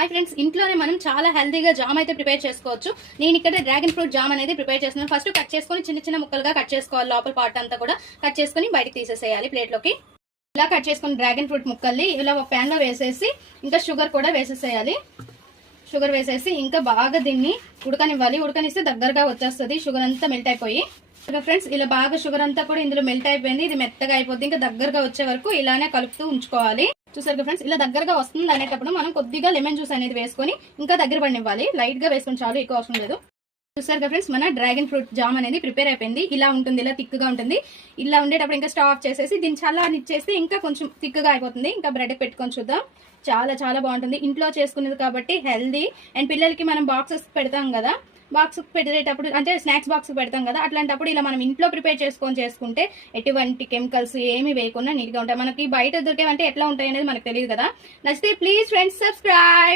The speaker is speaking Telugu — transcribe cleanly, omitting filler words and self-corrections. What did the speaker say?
హాయ్ ఫ్రెండ్స్, ఇంట్లోనే మనం చాలా హెల్తీగా జామ్ అయితే ప్రిపేర్ చేసుకోవచ్చు. నేను ఇక్కడ డ్రాగన్ ఫ్రూట్ జామ్ అనేది ప్రిపేర్ చేస్తున్నాను. ఫస్ట్ కట్ చేసుకొని చిన్న చిన్న ముక్కలుగా కట్ చేసుకోవాలి. లోపల పార్ట్ అంతా కూడా కట్ చేసుకొని బయటకు తీసేసేయాలి ప్లేట్లోకి. ఇలా కట్ చేసుకుని డ్రాగన్ ఫ్రూట్ ముక్కల్ని ఇలా ఒక ప్యాన్ లో వేసేసి ఇంకా షుగర్ కూడా వేసేసేయాలి. షుగర్ వేసేసి ఇంకా బాగా దీన్ని ఉడకనివ్వాలి. ఉడకనిస్తే దగ్గరగా వచ్చేస్తుంది షుగర్ అంతా మెల్ట్ అయిపోయి. ఫ్రెండ్స్, ఇలా బాగా షుగర్ అంతా కూడా ఇందులో మెల్ట్ అయిపోయింది. ఇది మెత్తగా అయిపోద్ది. ఇంకా దగ్గరగా వచ్చే వరకు ఇలానే కలుపుతూ ఉంచుకోవాలి. చూసారు ఫ్రెండ్స్, ఇలా దగ్గరగా వస్తుంది అనేటప్పుడు మనం కొద్దిగా లెమన్ జ్యూస్ అనేది వేసుకొని ఇంకా దగ్గర పడినివ్వాలి. లైట్ గా వేసుకొని చాలు, ఎక్కువ అవసరం లేదు. చూసారు ఫ్రెండ్స్, మన డ్రాగన్ ఫ్రూట్ జామ్ అనేది ప్రిపేర్ అయిపోయింది. ఇలా ఉంటుంది, ఇలా థిక్ గా ఉంటుంది. ఇలా ఉండేటప్పుడు ఇంకా స్టవ్ ఆఫ్ చేసేసి దీన్ని చల్లారనిచ్చేసి ఇంకా కొంచెం థిక్ గా అయిపోతుంది. ఇంకా బ్రెడ్ పెట్టుకొని చూద్దాం. చాలా చాలా బాగుంటుంది. ఇంట్లో చేసుకునేది కాబట్టి హెల్దీ. అండ్ పిల్లలకి మనం బాక్సెస్ పెడతాం కదా, బాక్స్ పెట్టేటప్పుడు అంటే స్నాక్స్ బాక్స్ పెడతాం కదా, అట్లాంటప్పుడు ఇలా మనం ఇంట్లో ప్రిపేర్ చేసుకుంటే ఎటువంటి కెమికల్స్ ఏమి వేయకుండా నీట్గా ఉంటాయి. మనకి బయట దొరికేవంటే ఎట్లా ఉంటాయి అనేది మనకు తెలియదు కదా. నచ్చితే ప్లీజ్ ఫ్రెండ్స్ సబ్స్క్రైబ్.